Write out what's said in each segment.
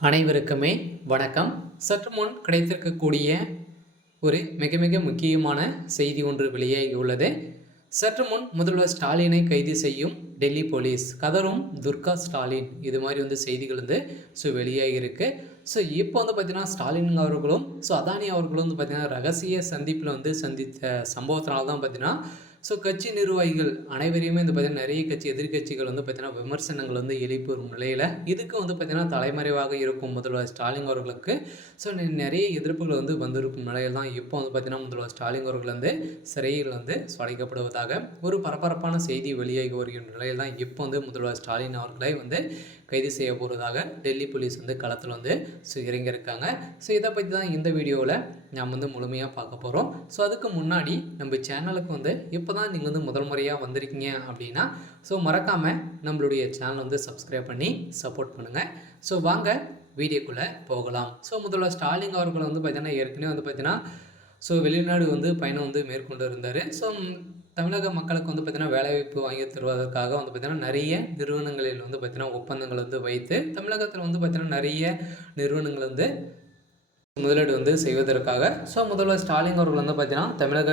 அனைவருக்குமே வணக்கம். சற்று முன் கிடைத்திருக்கக்கூடிய ஒரு மிக மிக முக்கியமான செய்தி ஒன்று வெளியாகியுள்ளது. சற்று முன் முதல்வர் ஸ்டாலினை கைது செய்யும் டெல்லி போலீஸ், கதரும் துர்கா ஸ்டாலின், இது மாதிரி செய்திகள் வெளியாகியிருக்கு. இப்போ பார்த்தீங்கன்னா ஸ்டாலின் அவர்களும் அதானி அவர்களும் பார்த்தீங்கன்னா ரகசிய சந்திப்பில் சந்தித்த சம்பவத்தினால தான் பார்த்தீங்கன்னா கட்சி நிர்வாகிகள் அனைவரையுமே பார்த்தீங்கன்னா நிறைய எதிர்க்கட்சிகள் பார்த்தீங்கன்னா விமர்சனங்கள் எழுப்பி வரும் நிலையில் இதுக்கு பார்த்தீங்கன்னா தலைமறைவாக இருக்கும் முதல்வர் ஸ்டாலின் அவர்களுக்கு நிறைய எதிர்ப்புகள் வந்திருக்கும் நிலையில் தான் இப்போ பார்த்தீங்கன்னா முதல்வர் ஸ்டாலின் அவர்கள் சிறையில் அடைக்கப்படுவதாக ஒரு பரபரப்பான செய்தி வெளியாகி வருகின்ற நிலையில் தான் இப்போ முதல்வர் ஸ்டாலின் அவர்களை கைது செய்ய போகிறதாக டெல்லி போலீஸ் களத்தில் இறங்கியிருக்காங்க. இதை பற்றி தான் இந்த வீடியோவில் நாம் முழுமையாக பார்க்க போகிறோம். அதுக்கு முன்னாடி நம்ம சேனலுக்கு இப்போ தான் நீங்கள் முதல் முறையாக வந்திருக்கீங்க அப்படின்னா மறக்காமல் நம்மளுடைய சேனல் சப்ஸ்கிரைப் பண்ணி சப்போர்ட் பண்ணுங்கள். வாங்க வீடியோக்குள்ளே போகலாம். முதல்வர் ஸ்டாலின் அவர்கள் பார்த்திங்கன்னா ஏற்கனவே பார்த்திங்கன்னா வெளிநாடு பயணம் மேற்கொண்டு இருந்தார். தமிழக மக்களுக்கு பார்த்திங்கன்னா வேலைவாய்ப்பு வாங்கி தருவதற்காக பார்த்திங்கன்னா நிறைய நிறுவனங்களில் பார்த்திங்கன்னா ஒப்பந்தங்கள் வைத்து தமிழகத்தில் பார்த்திங்கன்னா நிறைய நிறுவனங்கள் முதலீடு செய்வதற்காக முதல்வர் ஸ்டாலின் அவர்கள் பார்த்திங்கன்னா தமிழக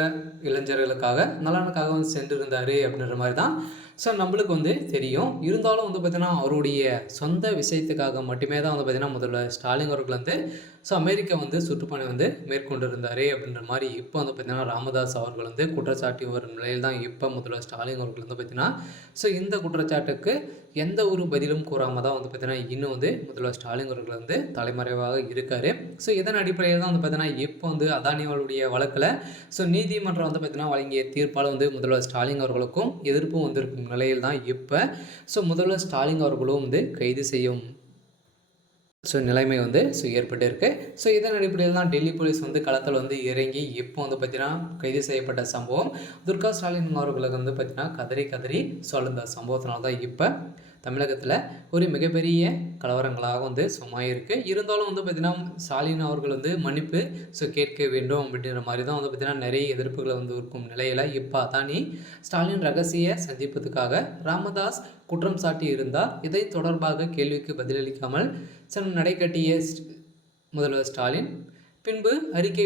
இளைஞர்களுக்காக நலனுக்காக சென்றிருந்தார் அப்படின்ற மாதிரி தான் நம்மளுக்கு தெரியும். இருந்தாலும் பார்த்திங்கன்னா அவருடைய சொந்த விஷயத்துக்காக மட்டுமே தான் பார்த்திங்கன்னா முதல்வர் ஸ்டாலின் அவர்கள் அமெரிக்கா சுற்றுப்பயணம் மேற்கொண்டு இருந்தார் அப்படின்ற மாதிரி இப்போ பார்த்திங்கன்னா ராமதாஸ் அவர்கள் குற்றச்சாட்டி வரும் நிலையில் தான் இப்போ முதல்வர் ஸ்டாலின் அவர்கள் பார்த்திங்கன்னா இந்த குற்றச்சாட்டுக்கு எந்த ஒரு பதிலும் கூறாமல் தான் பார்த்திங்கன்னா இன்னும் முதல்வர் ஸ்டாலின் அவர்கள் தலைமறைவாக இருக்கார். இதன் அடிப்படையில் தான் பார்த்திங்கன்னா இப்போ அதானி அவருடைய வழக்கில் நீதிமன்றம் பார்த்திங்கன்னா வழங்கிய ஏற்பாடு முதல்வர் ஸ்டாலின் அவர்களுக்கும் எதிர்ப்பும் வந்திருக்கும் நிலையில் தான் இப்போ முதல்வர் ஸ்டாலின் அவர்களும் கைது செய்யும் நிலைமை ஏற்பட்டிருக்கு. இதன் அடிப்படையில் தான் டெல்லி போலீஸ் களத்தில் இறங்கி இப்போ பார்த்தீங்கன்னா கைது செய்யப்பட்ட சம்பவம் துர்கா ஸ்டாலின் அவர்களுக்கு பார்த்தீங்கன்னா கதறி கதறி சொல்லுந்த சம்பவத்தினால தான் இப்போ தமிழகத்தில் ஒரு மிகப்பெரிய கலவரங்களாக சும்மாயிருக்கு. இருந்தாலும் பார்த்திங்கன்னா ஸ்டாலின் அவர்கள் மன்னிப்பு கேட்க வேண்டும் அப்படின்ற மாதிரி தான் பார்த்திங்கன்னா நிறைய எதிர்ப்புகளை இருக்கும் நிலையில் இப்போ அதானி ஸ்டாலின் ரகசிய சந்திப்பதுக்காக ராமதாஸ் குற்றம் சாட்டி இருந்தார். இதை தொடர்பாக கேள்விக்கு பதிலளிக்காமல் நடைகட்டிய முதல்வர் ஸ்டாலின் பின்பு அறிக்கை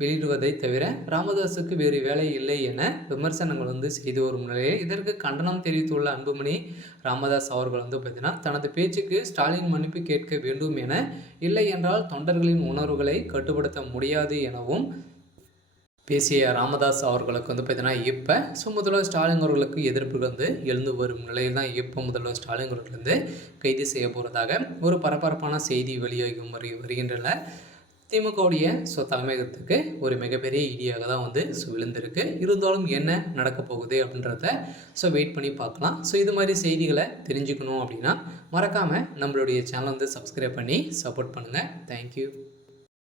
வெளியிடுவதை தவிர ராமதாஸுக்கு வேறு வேலை இல்லை என விமர்சனங்கள் செய்து வரும் நிலையில் இதற்கு கண்டனம் தெரிவித்துள்ள அன்புமணி ராமதாஸ் அவர்கள் பார்த்தீங்கன்னா தனது பேச்சுக்கு ஸ்டாலின் மன்னிப்பு கேட்க வேண்டும் என, இல்லை என்றால் தொண்டர்களின் உணர்வுகளை கட்டுப்படுத்த முடியாது எனவும் பேசிய ராமதாஸ் அவர்களுக்கு பார்த்தீங்கன்னா இப்போ முதல்வர் ஸ்டாலின் அவர்களுக்கு எதிர்ப்புகள் எழுந்து வரும் நிலையில் தான் இப்போ முதல்வர் ஸ்டாலின் அவர்கள் கைது செய்ய போகிறதாக ஒரு பரபரப்பான செய்தி வெளியாகி வருகின்றன. திமுகவுடைய தலைமையகத்துக்கு ஒரு மிகப்பெரிய இடியாக தான் விழுந்திருக்கு. இருந்தாலும் என்ன நடக்க போகுது அப்படின்றத வெயிட் பண்ணி பார்க்கலாம். இது மாதிரி செய்திகளை தெரிஞ்சுக்கணும் அப்படின்னா மறக்காமல் நம்மளுடைய சேனலை சப்ஸ்கிரைப் பண்ணி சப்போர்ட் பண்ணுங்கள். தேங்க்யூ.